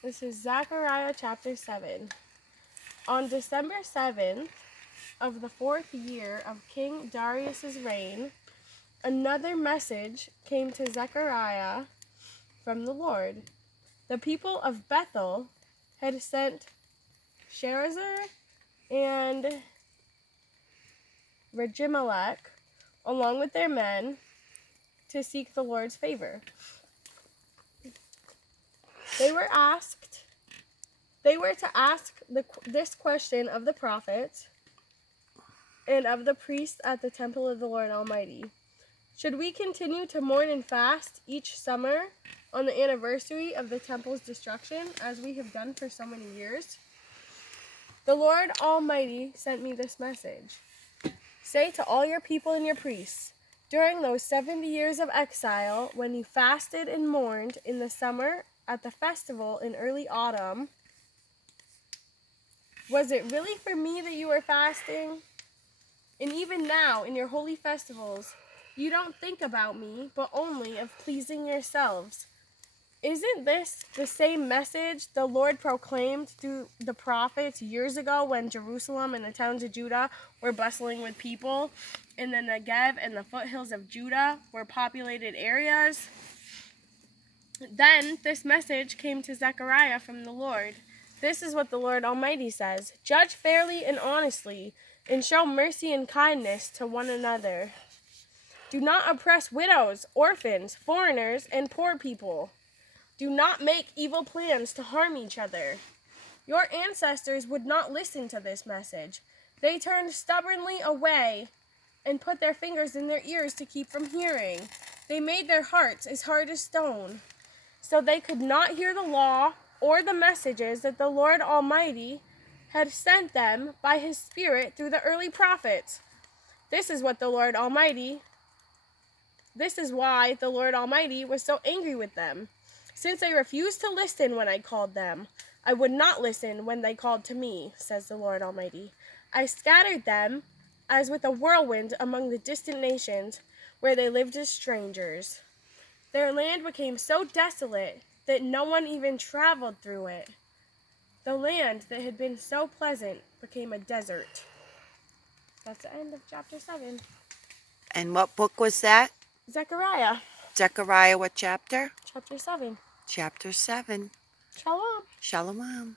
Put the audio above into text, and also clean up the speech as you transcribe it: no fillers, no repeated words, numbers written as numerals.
This is Zechariah chapter 7. On December 7th of the 4th year of King Darius's reign, another message came to Zechariah from the Lord. The people of Bethel had sent Sherezer and Regimelech along with their men to seek the Lord's favor. They were to ask this question of the prophets and of the priests at the temple of the Lord Almighty. Should we continue to mourn and fast each summer on the anniversary of the temple's destruction, as we have done for so many years? The Lord Almighty sent me this message. Say to all your people and your priests, during those 70 years of exile, when you fasted and mourned in the summer at the festival in early autumn, was it really for me that you were fasting? And even now, in your holy festivals, you don't think about me, but only of pleasing yourselves. Isn't this the same message the Lord proclaimed through the prophets years ago when Jerusalem and the towns of Judah were bustling with people, and the Negev and the foothills of Judah were populated areas? Then this message came to Zechariah from the Lord. This is what the Lord Almighty says: Judge fairly and honestly, and show mercy and kindness to one another. Do not oppress widows, orphans, foreigners, and poor people. Do not make evil plans to harm each other. Your ancestors would not listen to this message. They turned stubbornly away and put their fingers in their ears to keep from hearing. They made their hearts as hard as stone, so they could not hear the law or the messages that the Lord Almighty had sent them by his Spirit through the early prophets. This is why the Lord Almighty was so angry with them. Since they refused to listen when I called them, I would not listen when they called to me, says the Lord Almighty. I scattered them as with a whirlwind among the distant nations where they lived as strangers. Their land became so desolate that no one even traveled through it. The land that had been so pleasant became a desert. That's the end of chapter 7. And what book was that? Zechariah. Zechariah, what chapter? Chapter 7. Chapter 7. Shalom. Shalom.